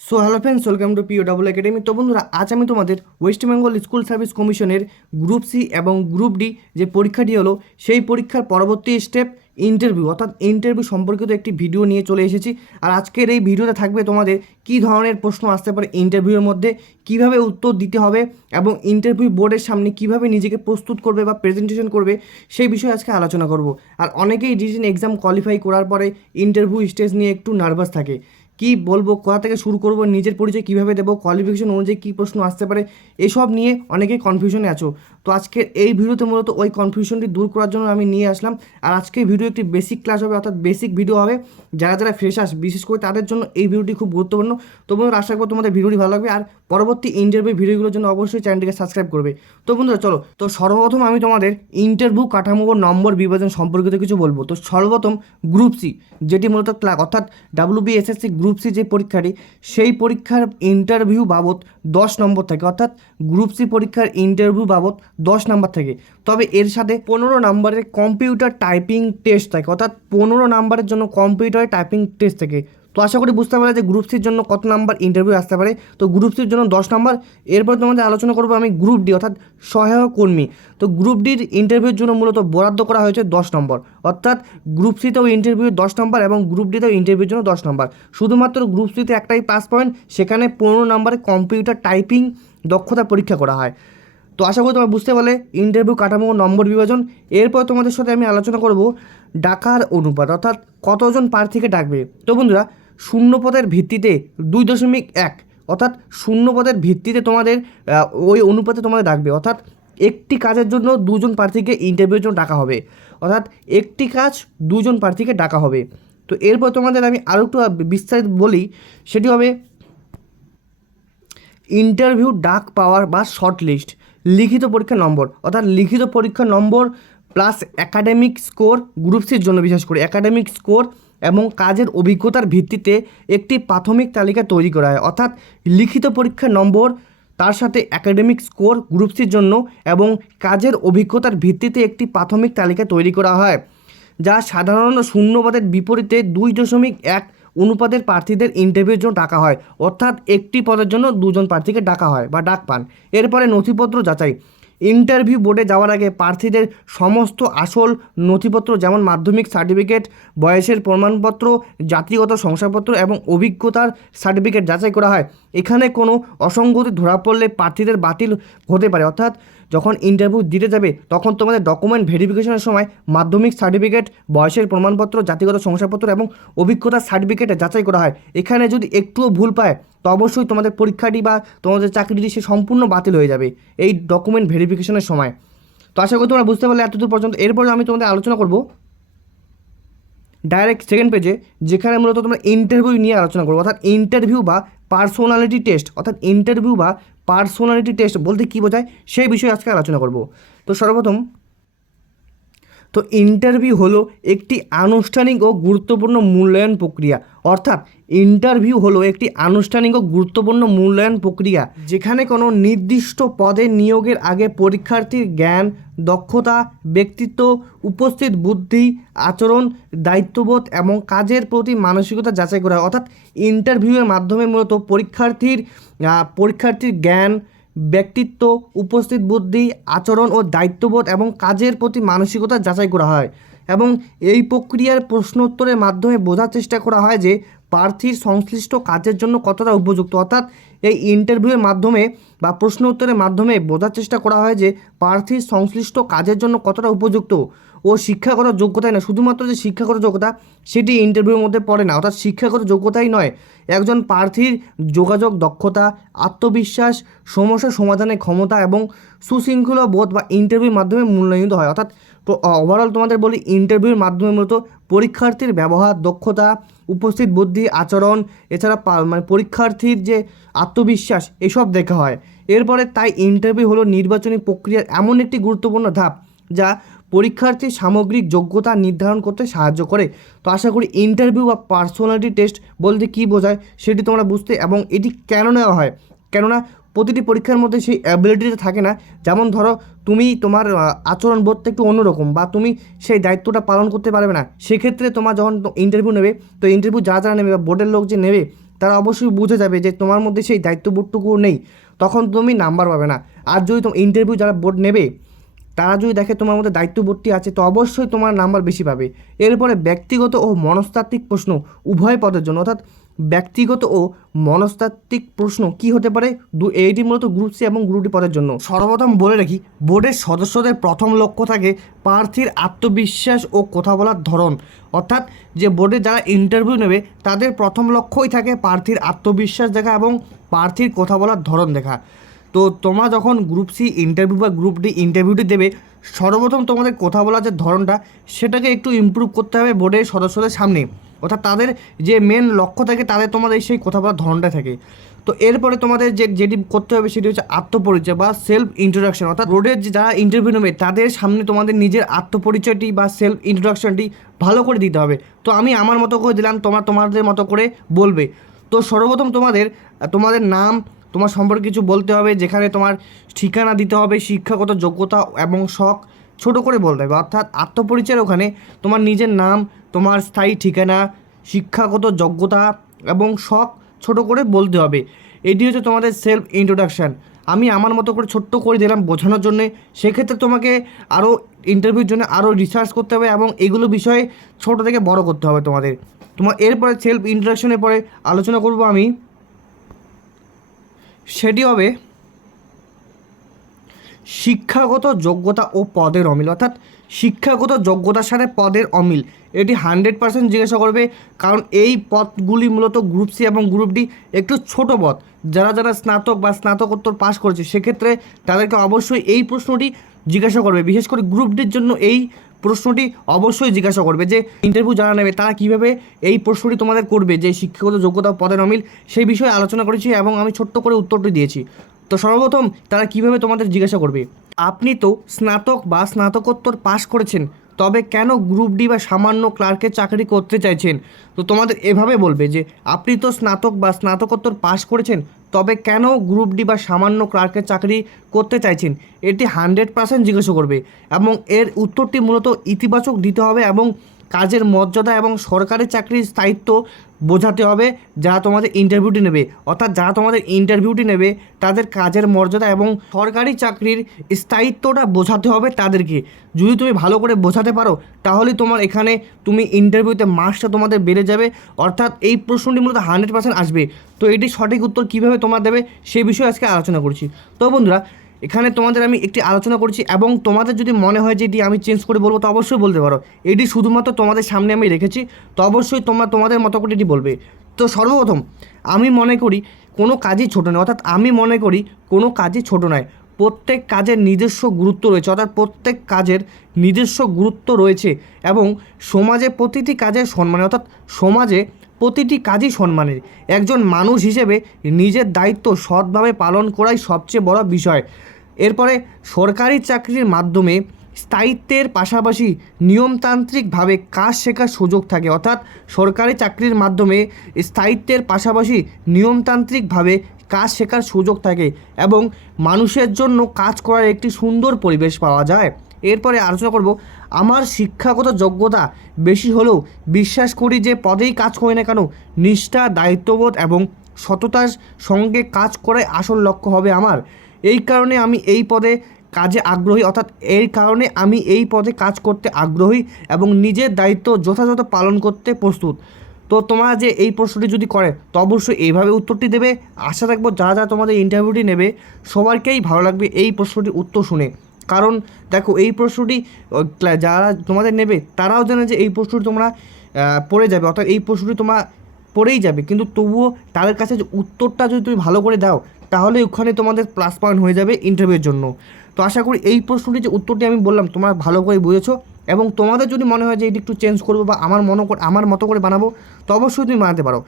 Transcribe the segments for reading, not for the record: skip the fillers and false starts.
So hello friends, welcome to PO double academy. তো বন্ধুরা, আজ আমি তোমাদের ওয়েস্ট বেঙ্গল স্কুল সার্ভিস কমিশনের গ্রুপ সি এবং গ্রুপ ডি যে পরীক্ষাটি হলো সেই পরীক্ষার পরবর্তী স্টেপ ইন্টারভিউ অর্থাৎ ইন্টারভিউ সম্পর্কিত একটি ভিডিও নিয়ে চলে এসেছি। আর আজকের এই ভিডিওতে থাকবে তোমাদের কী ধরনের প্রশ্ন আসতে পারে ইন্টারভিউয়ের মধ্যে, কিভাবে উত্তর দিতে হবে এবং ইন্টারভিউ বোর্ডের সামনে কিভাবে নিজেকে প্রস্তুত করবে বা প্রেজেন্টেশন করবে সেই বিষয়ে আজকে আলোচনা করব। আর অনেকেই রিটেন এক্সাম কোয়ালিফাই করার পরে ইন্টারভিউ স্টেজ নিয়ে একটু নার্ভাস থাকে, কি বলবো, কোথা থেকে শুরু করব, নিজের পরিচয় কীভাবে দেবো, কোয়ালিফিকেশন অনুযায়ী কী প্রশ্ন আসতে পারে, এসব নিয়ে অনেকে কনফিউশনে আছো। তো আজকের এই ভিডিওতে মূলত ওই কনফিউশনটি দূর করার জন্য আমি নিয়ে আসলাম। আর আজকের ভিডিও একটি বেসিক ক্লাস হবে, অর্থাৎ বেসিক ভিডিও হবে। যারা যারা ফ্রেশার্স বিশেষ করে তাদের জন্য এই ভিডিওটি খুব গুরুত্বপূর্ণ। তো বন্ধুরা, আশা করবো তোমাদের ভিডিওটি ভালো লাগবে। আর পরবর্তী ইন্টারভিউ ভিডিওগুলোর জন্য অবশ্যই চ্যানেলটিকে সাবস্ক্রাইব করবে। তো বন্ধুরা চলো, তো সর্বপ্রথম আমি তোমাদের ইন্টারভিউ কাঠামো ও নম্বর বিভাজন সম্পর্কিত কিছু বলবো। তো সর্বপ্রথম গ্রুপ সি, যেটি মূলত ক্লার্ক অর্থাৎ WBSSC গ্রুপ সি যে পরীক্ষাটি, সেই পরীক্ষার ইন্টারভিউ বাবদ 10 নম্বর থাকে, অর্থাৎ গ্রুপ সি পরীক্ষার ইন্টারভিউ বাবদ 10 নম্বর থাকে। তবে এর সাথে 15 নম্বরের কম্পিউটার টাইপিং টেস্ট থাকে, অর্থাৎ 15 নম্বরের জন্য কম্পিউটার টাইপিং টেস্ট থাকে। তো আশা করি বুঝতে পারে যে গ্রুপ সির জন্য কত নাম্বার ইন্টারভিউ আসতে পারে। তো গ্রুপ সির জন্য 10 নম্বর। এরপর তোমাদের আলোচনা করবো আমি গ্রুপ ডি অর্থাৎ সহায়ক কর্মী। তো গ্রুপ ডির ইন্টারভিউর জন্য মূলত বরাদ্দ করা হয়েছে 10 নম্বর, অর্থাৎ গ্রুপ সিতেও ইন্টারভিউ 10 নম্বর এবং গ্রুপ ডিতেও ইন্টারভিউর জন্য 10 নম্বর। শুধুমাত্র গ্রুপ সিতে একটাই প্লাস পয়েন্ট, সেখানে 15 নম্বরে কম্পিউটার টাইপিং দক্ষতা পরীক্ষা করা হয়। তো আশা করি তোমরা বুঝতে পারলে ইন্টারভিউ কাঠামো নম্বর বিভাজন। এরপর তোমাদের সাথে আমি আলোচনা করব ডাকার অনুপাত, অর্থাৎ কতজন প্রার্থীকে ডাকবে। তো বন্ধুরা, শূন্য পদের ভিত্তিতে 2.1, অর্থাৎ শূন্য পদের ভিত্তিতে তোমাদের ওই অনুপাতে তোমাদের ডাকবে, অর্থাৎ একটি কাজের জন্য 2জন প্রার্থীকে ইন্টারভিউর জন্য ডাকা হবে, অর্থাৎ একটি কাজ 2জন প্রার্থীকে ডাকা হবে। তো এরপর তোমাদের আমি আরও একটু বিস্তারিত বলি, সেটি হবে ইন্টারভিউ ডাক পাওয়ার বা শর্ট লিস্ট, লিখিত পরীক্ষার নম্বর, অর্থাৎ লিখিত পরীক্ষার নম্বর প্লাস একাডেমিক স্কোর, গ্রুপ সির জন্য বিশেষ করে একাডেমিক স্কোর এবং কাজের অভিজ্ঞতার ভিত্তিতে একটি প্রাথমিক তালিকা তৈরি করা হয়, অর্থাৎ লিখিত পরীক্ষার নম্বর তার সাথে একাডেমিক স্কোর গ্রুপ সির জন্য এবং কাজের অভিজ্ঞতার ভিত্তিতে একটি প্রাথমিক তালিকা তৈরি করা হয়, যা সাধারণত শূন্যপদের বিপরীতে 2.1 অনুপাতের প্রার্থীদের ইন্টারভিউর জন্য ডাকা হয়, অর্থাৎ একটি পদের জন্য 2জন প্রার্থীকে ডাকা হয় বা ডাক পান। এরপরে নথিপত্র যাচাই। ইন্টারভিউ বোর্ডে যাওয়ার আগে প্রার্থীদের সমস্ত আসল নথিপত্র যেমন মাধ্যমিক সার্টিফিকেট, বয়সের প্রমাণপত্র, জাতিগত শংসাপত্র এবং অভিজ্ঞতার সার্টিফিকেট যাচাই করা হয়। এখানে কোনো অসঙ্গতি ধরা পড়লে প্রার্থীদের বাতিল হতে পারে, অর্থাৎ যখন ইন্টারভিউ দিতে যাবে তখন তোমাদের ডকুমেন্ট ভেরিফিকেশনের সময় মাধ্যমিক সার্টিফিকেট, বয়সের প্রমাণপত্র, জাতিগত শংসাপত্র এবং অভিজ্ঞতার সার্টিফিকেট যাচাই করা হয়। এখানে যদি একটুও ভুল পায় তো অবশ্যই তোমাদের পরীক্ষাটি বা তোমাদের চাকরিটি সে সম্পূর্ণ বাতিল হয়ে যাবে এই ডকুমেন্ট ভেরিফিকেশনের সময়। তো আশা করি তোমরা বুঝতে পারলে এতদূর পর্যন্ত। এরপর আমি তোমাদের আলোচনা করব ডাইরেক্ট সেকেন্ড পেজে, যেখানে মূলত তোমরা ইন্টারভিউ নিয়ে আলোচনা করবো, অর্থাৎ ইন্টারভিউ বা পার্সোনালিটি টেস্ট, অর্থাৎ ইন্টারভিউ বা পার্সোনালিটি টেস্ট বলতে কী বোঝায় সেই বিষয়ে আজকে আলোচনা করব। তো সর্বপ্রথম, তো ইন্টারভিউ হলো একটি আনুষ্ঠানিক ও গুরুত্বপূর্ণ মূল্যায়ন প্রক্রিয়া, অর্থাৎ ইন্টারভিউ হলো একটি আনুষ্ঠানিক ও গুরুত্বপূর্ণ মূল্যায়ন প্রক্রিয়া যেখানে কোনো নির্দিষ্ট পদে নিয়োগের আগে পরীক্ষার্থীর জ্ঞান, দক্ষতা, ব্যক্তিত্ব, উপস্থিত বুদ্ধি, আচরণ, দায়িত্ববোধ এবং কাজের প্রতি মানসিকতা যাচাই করা হয়। অর্থাৎ ইন্টারভিউয়ের মাধ্যমে মূলত পরীক্ষার্থীর জ্ঞান, ব্যক্তিত্ব, উপস্থিত বুদ্ধি, আচরণ ও দায়িত্ববোধ এবং কাজের প্রতি মানসিকতা যাচাই করা হয় এবং এই প্রক্রিয়ার প্রশ্নোত্তরের মাধ্যমে বোঝার চেষ্টা করা হয় যে প্রার্থীর সংশ্লিষ্ট কাজের জন্য কতটা উপযুক্ত। অর্থাৎ এই ইন্টারভিউয়ের মাধ্যমে বা প্রশ্ন উত্তরের মাধ্যমে বোঝার চেষ্টা করা হয় যে প্রার্থীর সংশ্লিষ্ট কাজের জন্য কতটা উপযুক্ত ও শিক্ষাগত যোগ্যতাই নয়, শুধুমাত্র যে শিক্ষাগত যোগ্যতা সেটি ইন্টারভিউর মধ্যে পড়ে না, অর্থাৎ শিক্ষাগত যোগ্যতাই নয়, একজন প্রার্থীর যোগাযোগ দক্ষতা, আত্মবিশ্বাস, সমস্যা সমাধানের ক্ষমতা এবং সুশৃঙ্খলা বোধ বা ইন্টারভিউর মাধ্যমে মূল্যায়িত হয়। অর্থাৎ ওভারঅল তোমাদের বলি, ইন্টারভিউর মাধ্যমে মূলত পরীক্ষার্থীর ব্যবহার, দক্ষতা, উপস্থিত বুদ্ধি, আচরণ, এছাড়া পরীক্ষার্থীর যে আত্মবিশ্বাস এসব দেখা হয়। এরপরে তাই ইন্টারভিউ হলো নির্বাচনী প্রক্রিয়ার এমন একটি গুরুত্বপূর্ণ ধাপ যা পরীক্ষার্থীর সামগ্রিক যোগ্যতা নির্ধারণ করতে সাহায্য করে। তো আশা করি ইন্টারভিউ বা পার্সোনালিটি টেস্ট বলতে কী বোঝায় সেটি তোমরা বুঝতে, এবং এটি কেন নেওয়া হয়, কেননা প্রতিটি পরীক্ষার মধ্যে সেই অ্যাবিলিটিটা থাকে না। যেমন ধরো তুমি তোমার আচরণবোধটা একটু অন্যরকম বা তুমি সেই দায়িত্বটা পালন করতে পারবে না, সেক্ষেত্রে তোমার যখন ইন্টারভিউ নেবে, তো ইন্টারভিউ যারা যারা নেবে বা বোর্ডের লোক যে নেবে তারা অবশ্যই বুঝে যাবে যে তোমার মধ্যে সেই দায়িত্ববোধটুকু নেই, তখন তুমি নাম্বার পাবে না। আর যদি তোমার ইন্টারভিউ যারা বোর্ড নেবে তারা যদি দেখে তোমার মধ্যে দায়িত্ববোধটি আছে, তো অবশ্যই তোমার নাম্বার বেশি পাবে। এরপরে ব্যক্তিগত ও মনস্তাত্ত্বিক প্রশ্ন উভয় পদের জন্য, অর্থাৎ ব্যক্তিগত ও মনস্তাত্ত্বিক প্রশ্ন কি হতে পারে, এইটি মূলত গ্রুপ সি এবং গ্রুপ ডি পদের জন্য। সর্বপ্রথম বলে রাখি, বোর্ডের সদস্যদের প্রথম লক্ষ্য থাকে প্রার্থীর আত্মবিশ্বাস ও কথা বলার ধরন, অর্থাৎ যে বোর্ডে যারা ইন্টারভিউ নেবে তাদের প্রথম লক্ষ্যই থাকে প্রার্থীর আত্মবিশ্বাস দেখা এবং প্রার্থীর কথা বলার ধরন দেখা। তো তোমরা যখন গ্রুপ সি ইন্টারভিউ বা গ্রুপ ডি ইন্টারভিউটি দেবে, সর্বপ্রথম তোমাদের কথা বলার যে ধরনটা সেটাকে একটু ইমপ্রুভ করতে হবে বোর্ডের সদস্যদের সামনে, অর্থাৎ তাদের যে মেন লক্ষ্য থাকে তাদের তোমাদের সেই কথা বলার ধরনটা থাকে। তো এরপরে তোমাদের যেটি করতে হবে সেটি হচ্ছে আত্মপরিচয় বা সেলফ ইন্ট্রোডাকশন, অর্থাৎ বোর্ডের যারা ইন্টারভিউ নেবে তাদের সামনে তোমাদের নিজের আত্মপরিচয়টি বা সেলফ ইন্ট্রোডাকশনটি ভালো করে দিতে হবে। তো আমি আমার মতো করে দিলাম, তোমাদের মতো করে বলবে। তো সর্বপ্রথম তোমাদের নাম, তোমার সম্পর্কে কিছু বলতে হবে, যেখানে তোমার ঠিকানা দিতে হবে, শিক্ষাগত যোগ্যতা এবং শখ ছোট করে বলতে হবে। অর্থাৎ আত্মপরিচয়ের ওখানে তোমার নিজের নাম, তোমার স্থায়ী ঠিকানা, শিক্ষাগত যোগ্যতা এবং শখ ছোট করে বলতে হবে। এটি হচ্ছে তোমাদের সেলফ ইন্ট্রোডাকশান। আমি আমার মতো করে ছোট্ট করে দিলাম বোঝানোর জন্যে। সেক্ষেত্রে তোমাকে আরও ইন্টারভিউর জন্য আরও রিসার্চ করতে হবে এবং এগুলো বিষয়ে ছোটো থেকে বড় করতে হবে তোমার এরপরে সেলফ ইন্ট্রোডাকশনের পরে আলোচনা করব আমি, সেটি হবে শিক্ষাগত যোগ্যতা ও পদের অমিল, অর্থাৎ শিক্ষাগত যোগ্যতার সাথে পদের অমিল। এটি 100% জিজ্ঞাসা করবে, কারণ এই পদগুলি মূলত গ্রুপ সি এবং গ্রুপ ডি একটু ছোট পদ। যারা স্নাতক বা স্নাতকোত্তর পাস করেছে সেক্ষেত্রে তাদেরকে অবশ্যই এই প্রশ্নটি জিজ্ঞাসা করবে। বিশেষ করে গ্রুপ ডির জন্য এই প্রশ্নটি অবশ্যই জিজ্ঞাসা করবে যে ইন্টারভিউ যারা নেবে তারা কীভাবে এই প্রশ্নটি তোমাদের করবে, যে শিক্ষাগত যোগ্যতা পদের অমিল সেই বিষয়ে আলোচনা করেছি এবং আমি ছোট্ট করে উত্তরটি দিয়েছি। তো সর্বপ্রথম তারা কীভাবে তোমাদের জিজ্ঞাসা করবে, আপনি তো স্নাতক বা স্নাতকোত্তর পাস করেছেন, তবে কেন গ্রুপ ডি বা সামান্য ক্লার্কের চাকরি করতে চাইছেন? তো তোমাদের এভাবে বলবে যে আপনি তো স্নাতক বা স্নাতকোত্তর পাস করেছেন, তবে কেন গ্রুপ ডি বা সামান্য ক্লার্কের চাকরি করতে চাইছেন, এটি 100% জিজ্ঞাসা করবে এবং এর উত্তরটি মূলত ইতিবাচক দিতে হবে এবং কাজের মর্যাদা এবং সরকারি চাকরির স্থায়িত্ব বোঝাতে হবে যারা তোমাদের ইন্টারভিউটি নেবে। অর্থাৎ যারা তোমাদের ইন্টারভিউটি নেবে তাদের কাজের মর্যাদা এবং সরকারি চাকরির স্থায়িত্বটা বোঝাতে হবে তাদেরকে। যদি তুমি ভালো করে বোঝাতে পারো তাহলে তোমার এখানে ইন্টারভিউতে মার্কসটা তোমাদের বেড়ে যাবে। অর্থাৎ এই প্রশ্নটি মূলত 100% আসবে। তো এটি সঠিক উত্তর কীভাবে তোমরা দেবে সেই বিষয়ে আজকে আলোচনা করছি। তো বন্ধুরা, এখানে তোমাদের আমি একটি আলোচনা করছি এবং তোমাদের যদি মনে হয় যে এটি আমি চেঞ্জ করে বলবো তো অবশ্যই বলতে পারো। এটি শুধুমাত্র তোমাদের সামনে আমি রেখেছি, তো অবশ্যই তোমরা তোমাদের মতো করে এটি বলবে। তো সর্বপ্রথম আমি মনে করি কোনো কাজই ছোটো নয়, অর্থাৎ আমি মনে করি কোনো কাজই ছোটো নয়। প্রত্যেক কাজের নিজস্ব গুরুত্ব রয়েছে, অর্থাৎ প্রত্যেক কাজের নিজস্ব গুরুত্ব রয়েছে এবং সমাজে প্রতিটি কাজের সম্মান, অর্থাৎ সমাজে প্রতিটি কাজই সম্মানের। একজন মানুষ হিসেবে নিজের দায়িত্ব সৎভাবে পালন করাই সবচেয়ে বড় বিষয়। এরপরে সরকারি চাকরির মাধ্যমে স্থায়িত্বের পাশাপাশি নিয়মতান্ত্রিকভাবে কাজ শেখার সুযোগ থাকে, অর্থাৎ সরকারি চাকরির মাধ্যমে স্থায়িত্বের পাশাপাশি নিয়মতান্ত্রিকভাবে কাজ শেখার সুযোগ থাকে এবং মানুষের জন্য কাজ করার একটি সুন্দর পরিবেশ পাওয়া যায়। এরপরে আলোচনা করব, আমার শিক্ষাগত যোগ্যতা বেশি হলেও বিশ্বাস করি যে পদেই কাজ করি না কেন নিষ্ঠা, দায়িত্ববোধ এবং সততার সঙ্গে কাজ করাই আসল লক্ষ্য হবে আমার। এই কারণে আমি এই পদে কাজে আগ্রহী, অর্থাৎ এই কারণে আমি এই পদে কাজ করতে আগ্রহী এবং নিজের দায়িত্ব যথাযথ পালন করতে প্রস্তুত। তো তোমরা যে এই প্রশ্নটি যদি করে তো অবশ্যই এইভাবে উত্তরটি দেবে। আশা রাখবো যারা তোমাদের ইন্টারভিউটি নেবে সবাইকেই ভালো লাগবে এই প্রশ্নটির উত্তর শুনে। কারণ দেখো, এই প্রশ্নটি যারা তোমাদের নেবে তারাও জানে যে এই প্রশ্নটি তোমরা পড়ে যাবে, অর্থাৎ এই প্রশ্নটি তোমরা পড়েই যাবে, কিন্তু তবুও তাদের কাছে যে উত্তরটা যদি তুমি ভালো করে দাও তাহলে ওখানে তোমাদের প্লাস পয়েন্ট হয়ে যাবে ইন্টারভিউর জন্য। তো আশা করি এই প্রশ্নটি যে উত্তরটি আমি বললাম তোমরা ভালো করে বুঝেছো এবং তোমাদের যদি মনে হয় যে এটি একটু চেঞ্জ করবো বা আমার মতো করে বানাবো তো অবশ্যই তুমি বানাতে পারো।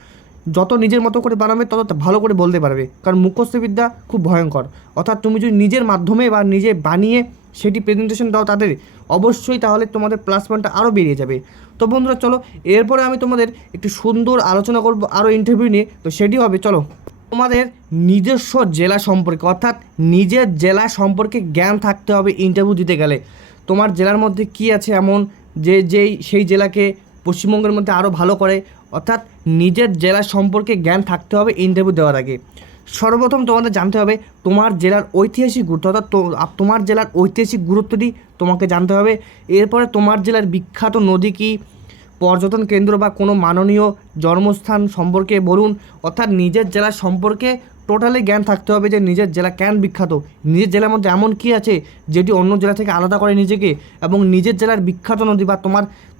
যত নিজের মতো করে বানাবে তত ভালো করে বলতে পারবে, কারণ মুখস্থবিদ্যা খুব ভয়ঙ্কর। অর্থাৎ তুমি যদি নিজের মাধ্যমে বা নিজে বানিয়ে সেটি প্রেজেন্টেশন দাও তাদের, অবশ্যই তাহলে তোমাদের প্লাস পয়েন্টটা আরও বেরিয়ে যাবে। তো বন্ধুরা চলো, এরপরে আমি তোমাদের একটু সুন্দর আলোচনা করবো আরও ইন্টারভিউ নিয়ে। তো সেটি হবে, চলো, তোমাদের নিজস্ব জেলা সম্পর্কে, অর্থাৎ নিজের জেলা সম্পর্কে জ্ঞান থাকতে হবে ইন্টারভিউ দিতে গেলে। তোমার জেলার মধ্যে কি আছে এমন সেই জেলাকে পশ্চিমবঙ্গের মধ্যে আরও ভালো করে, অর্থাৎ নিজের জেলা সম্পর্কে জ্ঞান থাকতে হবে ইন্টারভিউ দেওয়ার আগে। সর্বপ্রথম তোমাদের জানতে হবে তোমার জেলার ঐতিহাসিক গুরুত্ব, অর্থাৎ তোমার জেলার ঐতিহাসিক গুরুত্বটি তোমাকে জানতে হবে। এরপরে তোমার জেলার বিখ্যাত নদী কী, পর্যটন কেন্দ্র বা কোনো মাননীয় জন্মস্থান সম্পর্কে বলুন। অর্থাৎ নিজের জেলা সম্পর্কে টোটালি জ্ঞান থাকতে হবে যে নিজের জেলা কেন বিখ্যাত, নিজের জেলার মধ্যে এমন কী আছে যেটি অন্য জেলা থেকে আলাদা করে নিজেকে, এবং নিজের জেলার বিখ্যাত নদী বা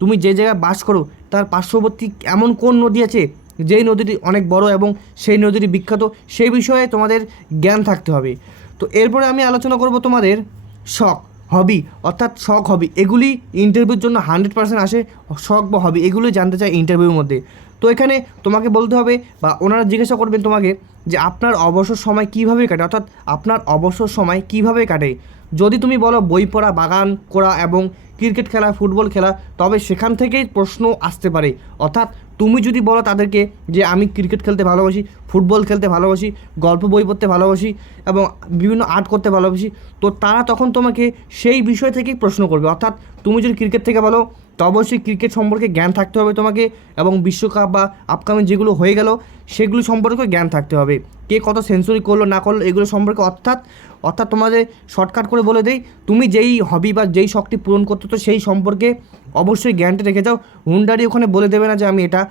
তুমি যে জায়গায় বাস করো তার পার্শ্ববর্তী এমন কোন নদী আছে যেই নদীটি অনেক বড় এবং সেই নদীটি বিখ্যাত, সেই বিষয়ে তোমাদের জ্ঞান থাকতে হবে। তো এরপরে আমি আলোচনা করব তোমাদের শখ, হবি, অর্থাৎ শখ হবি, এগুলি ইন্টারভিউর জন্য 100% আসে। শখ বা হবি এগুলি জানতে চাই ইন্টারভিউর মধ্যে। তো এখানে তোমাকে বলতে হবে বা ওনারা জিজ্ঞাসা করবেন তোমাকে যে আপনার অবসর সময় কীভাবে কাটে, অর্থাৎ আপনার অবসর সময় কীভাবে কাটে। যদি তুমি বলো বই পড়া, বাগান করা এবং ক্রিকেট খেলা, ফুটবল খেলা, তবে সেখান থেকেই প্রশ্ন আসতে পারে। অর্থাৎ তুমি যদি বলো তাদেরকে যে আমি ক্রিকেট খেলতে ভালোবাসি, ফুটবল খেলতে ভালোবাসি, গল্প বই পড়তে ভালোবাসি এবং বিভিন্ন আর্ট করতে ভালোবাসি, তো তারা তখন তোমাকে সেই বিষয় থেকেই প্রশ্ন করবে। অর্থাৎ তুমি যদি ক্রিকেট থেকে বলো তো অবশ্যই ক্রিকেট সম্পর্কে জ্ঞান থাকতে হবে তোমাকে, এবং বিশ্বকাপ বা আপকামিং যেগুলো হয়ে গেল সেগুলো সম্পর্কে জ্ঞান থাকতে হবে, কে কত সেঞ্চুরি করলো না করলো এগুলো সম্পর্কে। অর্থাৎ তোমাদের শর্টকাট করে বলে দেই, তুমি যেই হবি বা যেই শখটি পূরণ করতে তো সেই সম্পর্কে অবশ্যই জ্ঞানটা রেখে যাও। হুন্ডারি ওখানে বলে দেবে না যে আমি এটা,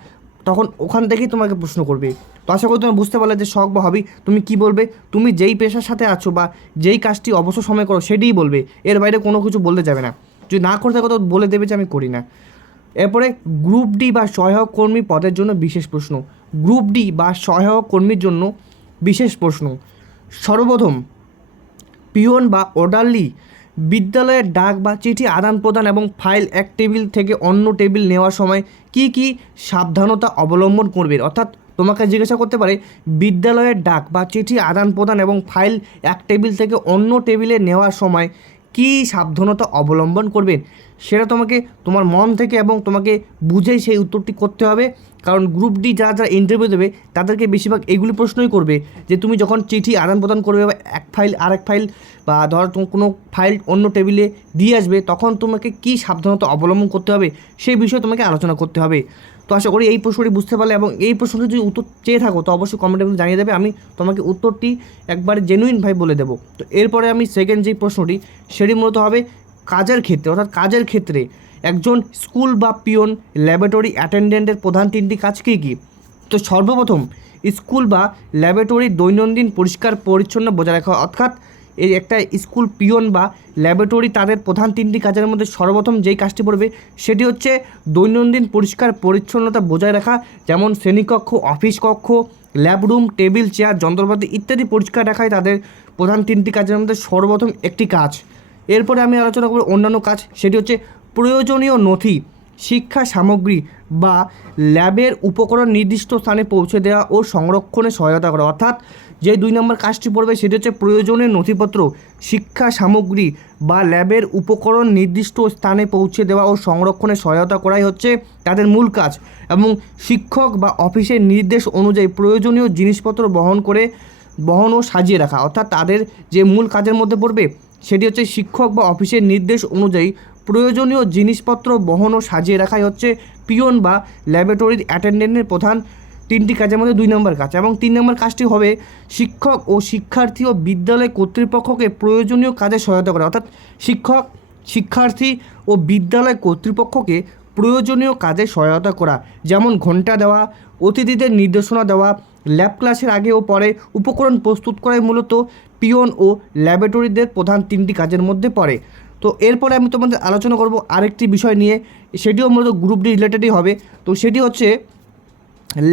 তখন ওখান থেকেই তোমাকে প্রশ্ন করবে। তো আশা করি তুমি বুঝতে পারলে যে শখ বা হবি তুমি কি বলবে, তুমি যেই পেশার সাথে আছো বা যেই কাজটি অবসর সময় করো সেটিই বলবে, এর বাইরে কোনো কিছু বলতে যাবে না। যদি না করতে থাকো তো বলে দেবে যে আমি করি না। এরপরে গ্রুপ ডি বা সহায়ক কর্মী পদের জন্য বিশেষ প্রশ্ন। গ্রুপ ডি বা সহায়ক কর্মীর জন্য বিশেষ প্রশ্ন। সর্বপ্রথম পিয়ন বা অর্ডারলি বিদ্যালয়ের ডাক বা চিঠি আদান প্রদান এবং ফাইল এক টেবিল থেকে অন্য টেবিল নেওয়ার সময় কি কি সাবধানতা অবলম্বন করবে। অর্থাৎ তোমাকে জিজ্ঞাসা করতে পারে বিদ্যালয়ের ডাক বা চিঠি আদান প্রদান এবং ফাইল এক টেবিল থেকে অন্য টেবিলে নেওয়ার সময় কী সাবধানতা অবলম্বন করবেন, সেটা তোমাকে তোমার মন থেকে এবং তোমাকে বুঝেই সেই উত্তরটি করতে হবে। কারণ গ্রুপ ডি যারা ইন্টারভিউ দেবে তাদেরকে বেশিরভাগ এগুলি প্রশ্নই করবে যে তুমি যখন চিঠি আদান প্রদান করবে বা এক ফাইল আরেক ফাইল বা ধর কোনো ফাইল অন্য টেবিলে দিয়ে আসবে, তখন তোমাকে কী সাবধানতা অবলম্বন করতে হবে সেই বিষয়ে তোমাকে আলোচনা করতে হবে। তো আশা করি এই প্রশ্নটি বুঝতে পারলে, এবং এই প্রশ্নটি যদি উত্তর চেয়ে থাকো তো অবশ্যই কমেন্টে জানিয়ে দেবে, আমি তোমাকে উত্তরটি একবারে জেনুইনভাবে বলে দেবো। তো এরপরে আমি সেকেন্ড যে প্রশ্নটি সেটি মূলত হবে কাজের ক্ষেত্রে, অর্থাৎ কাজের ক্ষেত্রে একজন স্কুল বা পিয়ন ল্যাবরেটরি অ্যাটেন্ডেন্টের প্রধান তিনটি কাজ কী কী। তো সর্বপ্রথম স্কুল বা ল্যাবরেটরির দৈনন্দিন পরিষ্কার পরিচ্ছন্ন বজায় রাখা। অর্থাৎ এই একটা স্কুল পিয়ন বা ল্যাবরেটরি তাদের প্রধান তিনটি কাজের মধ্যে সর্বপ্রথম যেই কাজটি পড়বে সেটি হচ্ছে দৈনন্দিন পরিষ্কার পরিচ্ছন্নতা বজায় রাখা, যেমন শ্রেণীকক্ষ, অফিস কক্ষ, ল্যাবরুম, টেবিল, চেয়ার, যন্ত্রপাতি ইত্যাদি পরিষ্কার রাখাই তাদের প্রধান তিনটি কাজের মধ্যে সর্বপ্রথম একটি কাজ। এরপরে আমি আলোচনা করব অন্যান্য কাজ, সেটি হচ্ছে প্রয়োজনীয় নথি, শিক্ষা সামগ্রী বা ল্যাবের উপকরণ নির্দিষ্ট স্থানে পৌঁছে দেওয়া ও সংরক্ষণে সহায়তা করা। অর্থাৎ যে 2 নম্বর কাজটি পড়বে সেটি হচ্ছে প্রয়োজনীয় নথিপত্র, শিক্ষা সামগ্রী বা ল্যাবের উপকরণ নির্দিষ্ট স্থানে পৌঁছে দেওয়া ও সংরক্ষণে সহায়তা করাই হচ্ছে তাদের মূল কাজ। এবং শিক্ষক বা অফিসের নির্দেশ অনুযায়ী প্রয়োজনীয় জিনিসপত্র বহন ও সাজিয়ে রাখা। অর্থাৎ তাদের যে মূল কাজের মধ্যে পড়বে সেটি হচ্ছে শিক্ষক বা অফিসের নির্দেশ অনুযায়ী প্রয়োজনীয় জিনিসপত্র বহন ও সাজিয়ে রাখাই হচ্ছে পিয়ন বা ল্যাবরেটরির অ্যাটেন্ডেন্টের প্রধান তিনটি কাজের মধ্যে 2 নম্বর কাজ। এবং 3 নম্বর কাজটি হবে শিক্ষক ও শিক্ষার্থী ও বিদ্যালয় কর্তৃপক্ষকে প্রয়োজনীয় কাজে সহায়তা করা। অর্থাৎ শিক্ষক, শিক্ষার্থী ও বিদ্যালয় কর্তৃপক্ষকে প্রয়োজনীয় কাজে সহায়তা করা, যেমন ঘণ্টা দেওয়া, অতিথিদের নির্দেশনা দেওয়া, ল্যাব ক্লাসের আগে ও পরে উপকরণ প্রস্তুত করাই মূলত পিয়ন ও ল্যাবরেটরিদের প্রধান 3টি কাজের মধ্যে পড়ে। তো এরপরে আমি তোমাদের আলোচনা করব আরেকটি বিষয় নিয়ে, সেটিও মূলত গ্রুপ ডি রিলেটেডই হবে। তো সেটি হচ্ছে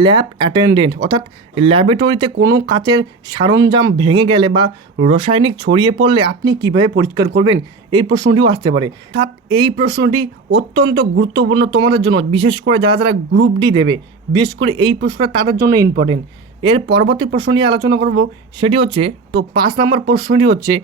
ল্যাব অ্যাটেন্ডেন্ট। অর্থাৎ ল্যাবরেটরিতে কোনো কাচের সরঞ্জাম ভেঙে গেলে বা রাসায়নিক ছড়িয়ে পড়লে আপনি কীভাবে পরিষ্কার করবেন, এই প্রশ্নটিও আসতে পারে। অর্থাৎ এই প্রশ্নটি অত্যন্ত গুরুত্বপূর্ণ তোমাদের জন্য, বিশেষ করে যারা গ্রুপ ডি দেবে, বিশেষ করে এই প্রশ্নটা তাদের জন্য ইম্পর্টেন্ট। এর পরবর্তী প্রশ্ন নিয়ে আলোচনা করব, সেটি হচ্ছে তো 5 নম্বর প্রশ্নটি হচ্ছে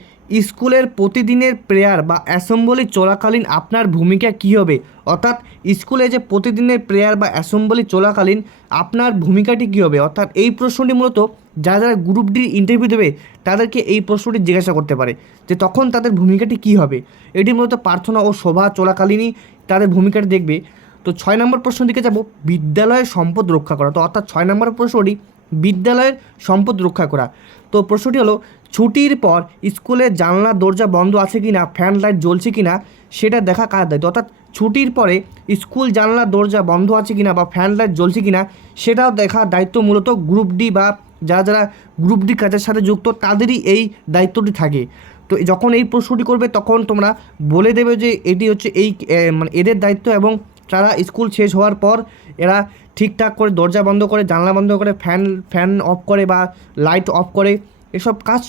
স্কুলের প্রতিদিনের প্রেয়ার বা অ্যাসেম্বলি চলাকালীন আপনার ভূমিকা কী হবে। অর্থাৎ স্কুলে যে প্রতিদিনের প্রেয়ার বা অ্যাসেম্বলি চলাকালীন আপনার ভূমিকাটি কী হবে। অর্থাৎ এই প্রশ্নটি মূলত যারা গ্রুপ ডি ইন্টারভিউ দেবে তাদেরকে এই প্রশ্নটি জিজ্ঞাসা করতে পারে যে তখন তাদের ভূমিকাটি কী হবে। এটি মূলত প্রার্থনা ও সভা চলাকালীনই তাদের ভূমিকাটি দেখবে। তো 6 নম্বর প্রশ্ন দিকে যাব, বিদ্যালয়ের সম্পদ রক্ষা করা। তো অর্থাৎ 6 নম্বর প্রশ্নটি বিদ্যালয়ের সম্পদ রক্ষা করা। তো প্রশ্নটি হলো, ছুটির পর স্কুলের জানলা দরজা বন্ধ আছে কি না, ফ্যান লাইট জ্বলছে কি না সেটা দেখা কার দায়িত্ব। অর্থাৎ ছুটির পরে স্কুল জানলা দরজা বন্ধ আছে কি না বা ফ্যান লাইট জ্বলছে কি না সেটাও দেখা দায়িত্ব মূলত গ্রুপ ডি বা যারা যারা গ্রুপ ডি কাজের সাথে যুক্ত তাদেরই এই দায়িত্বটি থাকে। তো যখন এই প্রশ্নটি করবে তখন তোমরা বলে দেবে যে এটি হচ্ছে এই মানে এদের দায়িত্ব, এবং তারা স্কুল শেষ হওয়ার পর এরা ঠিকঠাক করে দরজা বন্ধ করে, জানলা বন্ধ করে, ফ্যান অফ করে বা লাইট অফ করে, এসব কাজ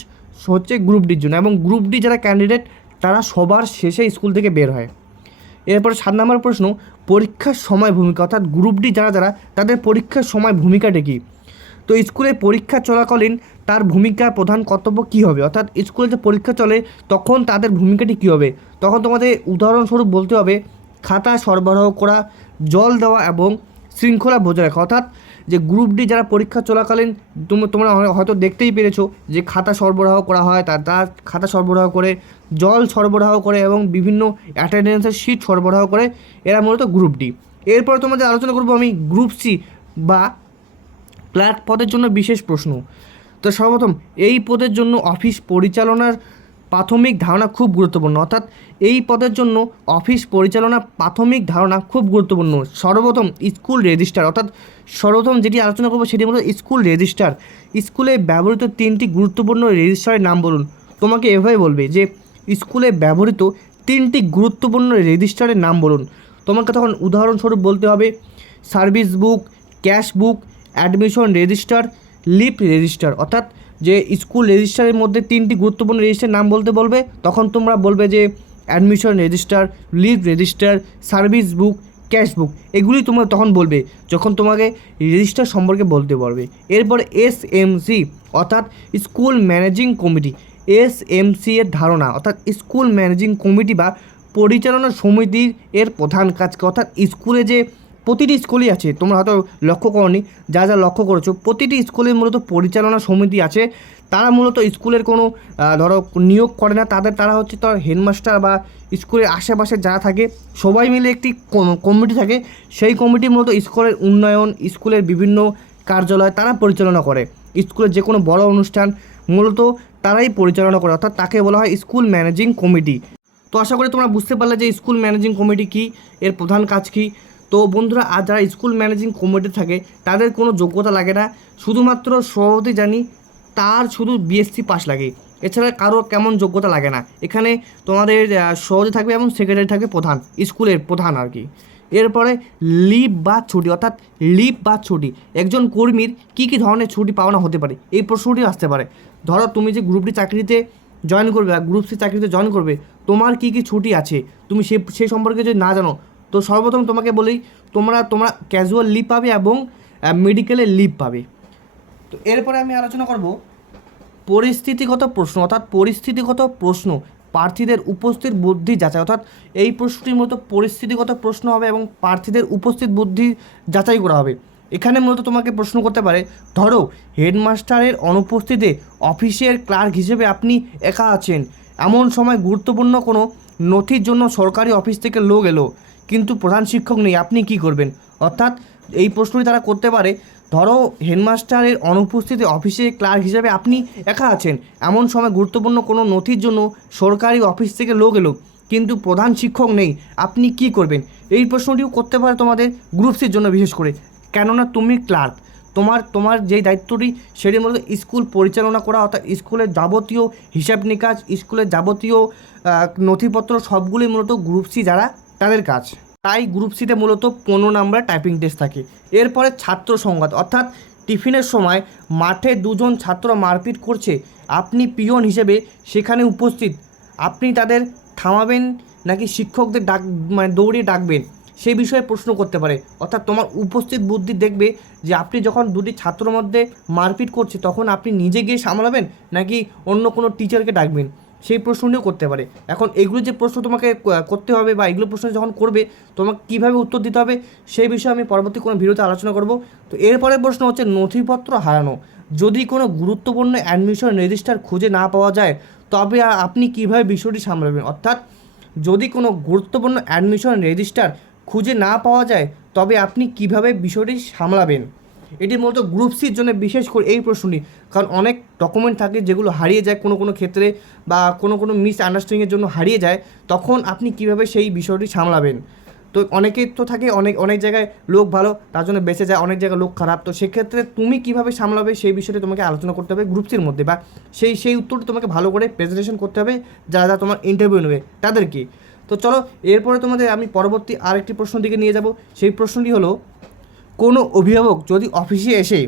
হচ্ছে গ্রুপ ডির জন্য। এবং গ্রুপ ডি যারা ক্যান্ডিডেট তারা সবার শেষে স্কুল থেকে বের হয়। এরপরে 7 নম্বর প্রশ্ন, পরীক্ষার সময় ভূমিকা। অর্থাৎ গ্রুপ ডি যারা যারা তাদের পরীক্ষার সময় ভূমিকাটা কী। তো স্কুলে পরীক্ষা চলাকালীন তার ভূমিকা প্রধান কর্তব্য কী হবে। অর্থাৎ স্কুলে যে পরীক্ষা চলে তখন তাদের ভূমিকাটি কী হবে, তখন তোমাদের উদাহরণস্বরূপ বলতে হবে খাতা সরবরাহ করা, জল দেওয়া এবং শৃঙ্খলা বজায় রাখা। অর্থাৎ যে গ্রুপ ডি যারা পরীক্ষা চলাকালীন তোমরা হয়তো দেখতেই পেরেছো যে খাতা সরবরাহ করা হয়, তার খাতা সরবরাহ করে, জল সরবরাহ করে এবং বিভিন্ন অ্যাটেন্ডেন্সের শিট সরবরাহ করে, এরা মূলত গ্রুপ ডি। এরপরে তোমাদের আলোচনা করবো আমি গ্রুপ সি বা ক্লার্ক পদের জন্য বিশেষ প্রশ্ন। তো সর্বপ্রথম এই পদের জন্য অফিস পরিচালনার প্রাথমিক ধারণা খুব গুরুত্বপূর্ণ। অর্থাৎ এই পদের জন্য অফিস পরিচালনার প্রাথমিক ধারণা খুব গুরুত্বপূর্ণ। সর্বপ্রথম স্কুল রেজিস্টার। অর্থাৎ সর্বপ্রথম যেটি আলোচনা করবো সেটি হলো স্কুল রেজিস্টার। স্কুলে ব্যবহৃত 3টি গুরুত্বপূর্ণ রেজিস্টারের নাম বলুন। তোমাকে এভাবে বলবে যে স্কুলে ব্যবহৃত 3টি গুরুত্বপূর্ণ রেজিস্টারের নাম বলুন। তোমাকে তখন উদাহরণস্বরূপ বলতে হবে service book, cash book, admission register, leave register. অর্থাৎ যে স্কুল রেজিস্টারের মধ্যে 3টি গুরুত্বপূর্ণ রেজিস্টার নাম বলতে বলবে, তখন তোমরা বলবে যে admission register, leave register, service book, cash book. এগুলি তোমরা তখন বলবে যখন তোমাকে রেজিস্টার সম্পর্কে বলতে পারবে। এরপর এসএমসি অর্থাৎ স্কুল ম্যানেজিং কমিটি। এসএমসি এর ধারণা অর্থাৎ স্কুল ম্যানেজিং কমিটি বা পরিচালনা সমিতির এর প্রধান কাজ। অর্থাৎ স্কুলে যে প্রতিটি স্কুলই আছে, তোমরা হয়তো লক্ষ্য করোনি, যা যা লক্ষ্য করেছো প্রতিটি স্কুলের মূলত পরিচালনা সমিতি আছে। তারা মূলত স্কুলের কোনো ধরো নিয়োগ করে না, তারা হচ্ছে তার হেডমাস্টার বা স্কুলের আশেপাশে যারা থাকে সবাই মিলে একটি কমিটি থাকে। সেই কমিটি মূলত স্কুলের উন্নয়ন, স্কুলের বিভিন্ন কার্যালয় তারা পরিচালনা করে। স্কুলের যে কোনো বড় অনুষ্ঠান মূলত তারাই পরিচালনা করে, অর্থাৎ তাকে বলা হয় স্কুল ম্যানেজিং কমিটি। তো আশা করি তোমরা বুঝতে পারলে যে স্কুল ম্যানেজিং কমিটি কী, এর প্রধান কাজ কী। তো বন্ধুরা, আর যারা স্কুল ম্যানেজিং কমিটি থাকে তাদের কোনো যোগ্যতা লাগে না, শুধুমাত্র সভাপতি জানি তার শুধু বিএসসি পাস লাগে, এছাড়া কারো কেমন যোগ্যতা লাগে না। এখানে তোমাদের সভাপতি থাকবে এবং সেক্রেটারি থাকবে প্রধান, স্কুলের প্রধান আর কি। এরপরে লিভ বা ছুটি। অর্থাৎ লিভ বা ছুটি, একজন কর্মীর কী কী ধরনের ছুটি পাওনা হতে পারে, এই প্রশ্নটি আসতে পারে। ধরো তুমি যে গ্রুপ ডি চাকরিতে জয়েন করবে বা গ্রুপ সি চাকরিতে জয়েন করবে, তোমার কী কী ছুটি আছে তুমি সেই সম্পর্কে যদি না জানো, তো সর্বপ্রথম তোমাকে বলি তোমরা ক্যাজুয়াল লিভ পাবে এবং মেডিকেলের লিভ পাবে। তো এরপরে আমি আলোচনা করব পরিস্থিতিগত প্রশ্ন। অর্থাৎ পরিস্থিতিগত প্রশ্ন প্রার্থীদের উপস্থিত বুদ্ধি যাচাই। অর্থাৎ এই প্রশ্নটির মূলত পরিস্থিতিগত প্রশ্ন হবে এবং প্রার্থীদের উপস্থিত বুদ্ধি যাচাই করা হবে। এখানে মূলত তোমাকে প্রশ্ন করতে পারে, ধরো হেডমাস্টারের অনুপস্থিতিতে অফিসের ক্লার্ক হিসেবে আপনি একা আছেন, এমন সময় গুরুত্বপূর্ণ কোনো নথির জন্য সরকারি অফিস থেকে লোক এলো কিন্তু প্রধান শিক্ষক নেই, আপনি কি করবেন। অর্থাৎ এই প্রশ্নটি তারা করতে পারে, ধরো হেডমাস্টারের অনুপস্থিতি অফিসে ক্লার্ক হিসেবে আপনি একা আছেন, এমন সময় গুরুত্বপূর্ণ কোনো নথির জন্য সরকারি অফিস থেকে লোক এলো কিন্তু প্রধান শিক্ষক নেই, আপনি কি করবেন। এই প্রশ্নটিও করতে পারে তোমাদের গ্রুপ সির জন্য, বিশেষ করে কেননা তুমি ক্লার্ক, তোমার যেই দায়িত্বটি সেটি মূলত স্কুল পরিচালনা করা। অর্থাৎ স্কুলের যাবতীয় হিসাব নিকাশ, স্কুলের যাবতীয় নথিপত্র সবগুলি মূলত গ্রুপ সি যারা তাদের কাজ। তাই গ্রুপ সিতে মূলত 15 নম্বর টাইপিং টেস্ট থাকে। এরপরে ছাত্র সংঘাত। অর্থাৎ টিফিনের সময় মাঠে 2 জন ছাত্র মারপিট করছে, আপনি পিয়ন হিসেবে সেখানে উপস্থিত, আপনি তাদের থামাবেন নাকি শিক্ষকদের দৌড়িয়ে ডাকবেন, সেই বিষয়ে প্রশ্ন করতে পারে। অর্থাৎ তোমার উপস্থিত বুদ্ধি দেখবে যে আপনি যখন 2টি ছাত্রর মধ্যে মারপিট করছে তখন আপনি নিজে গিয়ে সামলাবেন নাকি অন্য কোনো টিচারকে ডাকবেন, সেই প্রশ্নটিও করতে পারে। এখন এগুলো যে প্রশ্ন তোমাকে করতে হবে বা এগুলো প্রশ্ন যখন করবে তোমাকে কীভাবে উত্তর দিতে হবে সেই বিষয়ে আমি পরবর্তী কোনো ভিডিওতে আলোচনা করব। তো এরপরে প্রশ্ন হচ্ছে নথিপত্র হারানো। যদি কোনো গুরুত্বপূর্ণ অ্যাডমিশন রেজিস্টার খুঁজে না পাওয়া যায় তবে আপনি কীভাবে বিষয়টি সামলাবেন। অর্থাৎ যদি কোনো গুরুত্বপূর্ণ অ্যাডমিশন রেজিস্টার খুঁজে না পাওয়া যায় তবে আপনি কিভাবে বিষয়টি সামলাবেন। এটি মূলত গ্রুপ সির জন্য বিশেষ করে এই প্রশ্নটি, কারণ অনেক ডকুমেন্ট থাকে যেগুলো হারিয়ে যায় কোনো কোনো ক্ষেত্রে বা কোনো মিস আন্ডারস্ট্যান্ডিংয়ের জন্য হারিয়ে যায়, তখন আপনি কিভাবে সেই বিষয়টি সামলাবেন। তো অনেকেই তো থাকে অনেক জায়গায় লোক ভালো তার জন্য বেঁচে যায়, অনেক জায়গায় লোক খারাপ, তো সেক্ষেত্রে তুমি কিভাবে সামলাবে সেই বিষয়টি তোমাকে আলোচনা করতে হবে গ্রুপ সির মধ্যে, বা সেই উত্তরটি তোমাকে ভালো করে প্রেজেন্টেশন করতে হবে যারা তোমার ইন্টারভিউ নেবে তাদেরকে। তো চলো এরপরে তোমাদের আমি পরবর্তী আরেকটি প্রশ্ন দিকে নিয়ে যাব। সেই প্রশ্নটি হলো, কোনো অভিভাবক যদি অফিসে এসে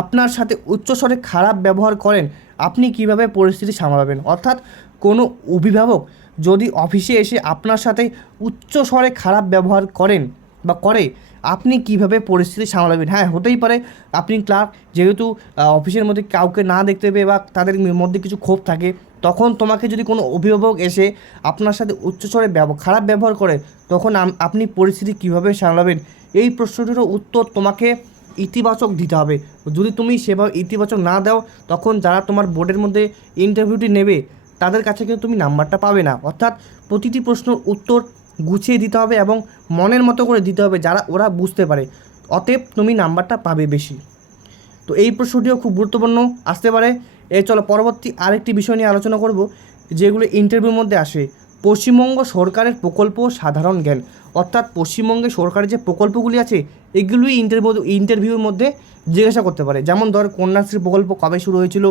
আপনার সাথে উচ্চস্বরে খারাপ ব্যবহার করেন, আপনি কিভাবে পরিস্থিতি সামলাবেন। অর্থাৎ কোনো অভিভাবক যদি অফিসে এসে আপনার সাথে উচ্চস্বরে খারাপ ব্যবহার করেন বা করে, আপনি কিভাবে পরিস্থিতি সামলাবেন। হ্যাঁ, হতেই পারে আপনি ক্লার্ক, যেহেতু অফিসের মধ্যে কাউকে না দেখতে পেয়ে বা তাদের মধ্যে কিছু ক্ষোভ থাকে, তখন তোমাকে যদি কোনো অভিভাবক এসে আপনার সাথে উচ্চস্বরে খারাপ ব্যবহার করে, তখন আপনি পরিস্থিতি কিভাবে সামলাবেন। এই প্রশ্নটিরও উত্তর তোমাকে ইতিবাচক দিতে হবে। যদি তুমি সেভাবে ইতিবাচক না দাও, তখন যারা তোমার বোর্ডের মধ্যে ইন্টারভিউটি নেবে তাদের কাছে কিন্তু তুমি নাম্বারটা পাবে না। অর্থাৎ প্রতিটি প্রশ্নের উত্তর গুছিয়ে দিতে হবে এবং মনের মতো করে দিতে হবে, যারা ওরা বুঝতে পারে, অতএব তুমি নাম্বারটা পাবে বেশি। তো এই প্রশ্নটিও খুব গুরুত্বপূর্ণ আসতে পারে। চলো পরবর্তী আরেকটি বিষয় নিয়ে আলোচনা করব, যেগুলো ইন্টারভিউর মধ্যে আসে। পশ্চিমবঙ্গ সরকারের প্রকল্প সাধারণ জ্ঞান। অর্থাৎ পশ্চিমবঙ্গে সরকারের যে প্রকল্পগুলি আছে এগুলোই ইন্টারভিউর মধ্যে জিজ্ঞাসা করতে পারে। যেমন ধর, কন্যাশ্রী প্রকল্প কবে শুরু হয়েছিল,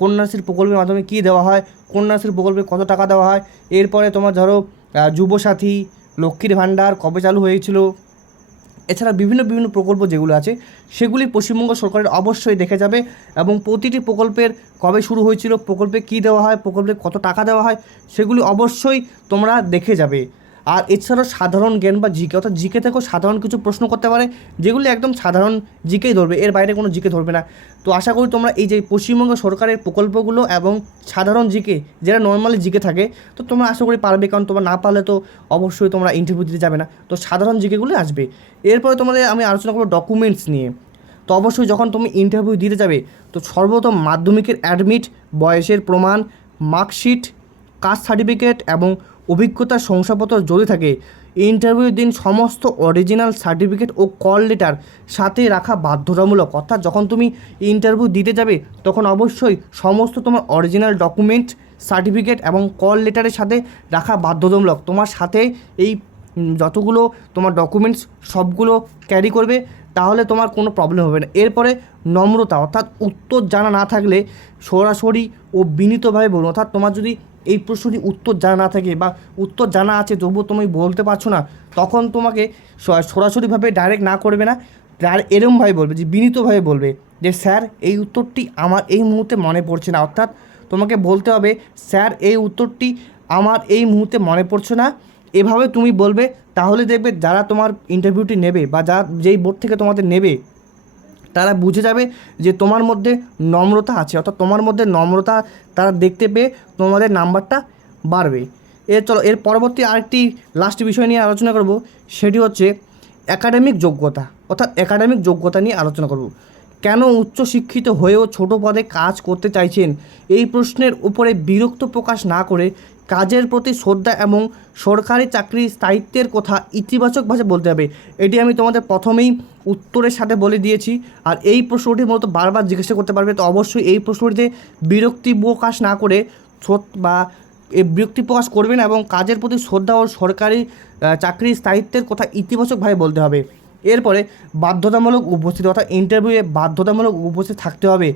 কন্যাশ্রী প্রকল্পের মাধ্যমে কী দেওয়া হয়, কন্যাশ্রী প্রকল্পে কত টাকা দেওয়া হয়, এরপরে তোমার ধরো যুবসাথী, লক্ষ্মীর ভাণ্ডার কবে চালু হয়েছিল, এছাড়া বিভিন্ন প্রকল্প যেগুলো আছে সেগুলি পশ্চিমবঙ্গ সরকারের অবশ্যই দেখে যাবে, এবং প্রতিটি প্রকল্পের কবে শুরু হয়েছিল, প্রকল্পে কী দেওয়া হয়, প্রকল্পে কত টাকা দেওয়া হয়, সেগুলি অবশ্যই তোমরা দেখে যাবে। আর এছাড়াও সাধারণ জ্ঞান বা জিকে, অর্থাৎ জিকে থেকেও সাধারণ কিছু প্রশ্ন করতে পারে, যেগুলি একদম সাধারণ জিকেই ধরবে, এর বাইরে কোনো জিকে ধরবে না। তো আশা করি তোমরা এই যে পশ্চিমবঙ্গ সরকারের প্রকল্পগুলো এবং সাধারণ জিকে, যেটা নর্মালি জিকে থাকে, তো তোমরা আশা করি পারবে, কারণ তোমরা না পারলে তো অবশ্যই তোমরা ইন্টারভিউ দিতে যাবে না। তো সাধারণ জিকেগুলো আসবে। এরপরে তোমাদের আমি আলোচনা করবো ডকুমেন্টস নিয়ে। তো অবশ্যই যখন তুমি ইন্টারভিউ দিতে যাবে, তো সর্বপ্রথম মাধ্যমিকের অ্যাডমিট, বয়সের প্রমাণ, মার্কশিট, কাস্ট সার্টিফিকেট এবং অভিজ্ঞতার শংসাপত্র যদি থাকে, ইন্টারভিউর দিন সমস্ত অরিজিনাল সার্টিফিকেট ও কল লেটার সাথে রাখা বাধ্যতামূলক। অর্থাৎ যখন তুমি ইন্টারভিউ দিতে যাবে, তখন অবশ্যই সমস্ত তোমার অরিজিনাল ডকুমেন্ট, সার্টিফিকেট এবং কল লেটারের সাথে রাখা বাধ্যতামূলক। তোমার সাথে এই যতগুলো তোমার ডকুমেন্টস সবগুলো ক্যারি করবে, তাহলে তোমার কোনো প্রবলেম হবে না। এরপরে নম্রতা, অর্থাৎ উত্তর জানা না থাকলে সরাসরি ও বিনীতভাবে বলুন। অর্থাৎ তোমার যদি এই প্রশ্নটি উত্তর জানা না থাকে বা উত্তর জানা আছে তবুও তুমি বলতে পারছো না, তখন তোমাকে সরাসরিভাবে ডাইরেক্ট না করবে না, এরমভাবে বলবে, যে বিনীতভাবে বলবে যে স্যার এই উত্তরটি আমার এই মুহূর্তে মনে পড়ছে না। অর্থাৎ তোমাকে বলতে হবে, স্যার এই উত্তরটি আমার এই মুহূর্তে মনে পড়ছে না, এভাবে তুমি বলবে। তাহলে দেখবে যারা তোমার ইন্টারভিউটি নেবে বা যেই বোর্ড থেকে তোমাদের নেবে, তারা বুঝে যাবে যে তোমার মধ্যে নম্রতা আছে। অর্থাৎ তোমার মধ্যে নম্রতা তারা দেখতে পেয়ে তোমাদের নাম্বারটা বাড়বে। চলো এর পরবর্তী আরেকটি লাস্ট বিষয় নিয়ে আলোচনা করব, সেটি হচ্ছে একাডেমিক যোগ্যতা। অর্থাৎ একাডেমিক যোগ্যতা নিয়ে আলোচনা করব। কেন উচ্চশিক্ষিত হয়েও ছোট পদে কাজ করতে চাইছেন, এই প্রশ্নের উপরে বিরক্ত প্রকাশ না করে কাজের প্রতি শ্রদ্ধা এবং সরকারি চাকরির স্থায়িত্বের কথা ইতিবাচক ভাষায় বলতে হবে। এটি আমি তোমাদের প্রথমেই উত্তরের সাথে বলে দিয়েছি। আর এই প্রশ্নটি মূলত বারবার জিজ্ঞাসা করতে পারবে, তো অবশ্যই এই প্রশ্নটিতে বিরক্তি প্রকাশ না করে বিরক্তি প্রকাশ করবেন এবং কাজের প্রতি শ্রদ্ধা ও সরকারি চাকরির স্থায়িত্বের কথা ইতিবাচকভাবে বলতে হবে। এরপরে বাধ্যতামূলক উপস্থিত, অর্থাৎ ইন্টারভিউয়ে বাধ্যতামূলক উপস্থিত থাকতে হবে।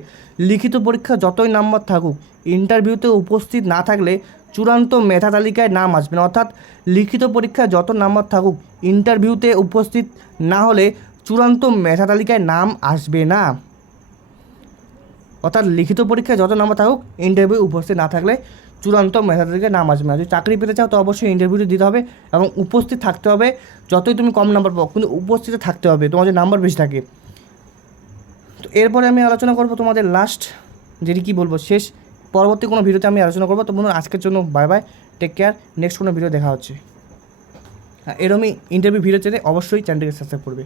লিখিত পরীক্ষা যতই নাম্বার থাকুক, ইন্টারভিউতে উপস্থিত না থাকলে চূড়ান্ত মেধা তালিকায় নাম আসবে না। অর্থাৎ লিখিত পরীক্ষায় যত নাম্বার থাকুক, ইন্টারভিউতে উপস্থিত না হলে চূড়ান্ত মেধা তালিকায় নাম আসবে না। অর্থাৎ লিখিত পরীক্ষায় যত নাম্বার থাকুক, ইন্টারভিউ উপস্থিত না থাকলে চূড়ান্ত মেধা তালিকায় নাম আসবে না। যদি চাকরি পেতে চাও তো অবশ্যই ইন্টারভিউটি দিতে হবে এবং উপস্থিত থাকতে হবে। যতই তুমি কম নাম্বার পাও, কিন্তু উপস্থিত থাকতে হবে, তোমার যে নাম্বার বেশি থাকে। তো এরপরে আমি আলোচনা করবো তোমাদের লাস্ট, যেটি কী বলবো, শেষ পরবর্তী কোনো ভিডিওতে আমি আলোচনা করবো। তো বন্ধুরা, আজকের জন্য bye bye, take care, next কোনো ভিডিও দেখা হচ্ছে। এরকমই ইন্টারভিউ ভিডিও চেয়ে অবশ্যই চ্যানেলটিকে সাবস্ক্রাইব করবে।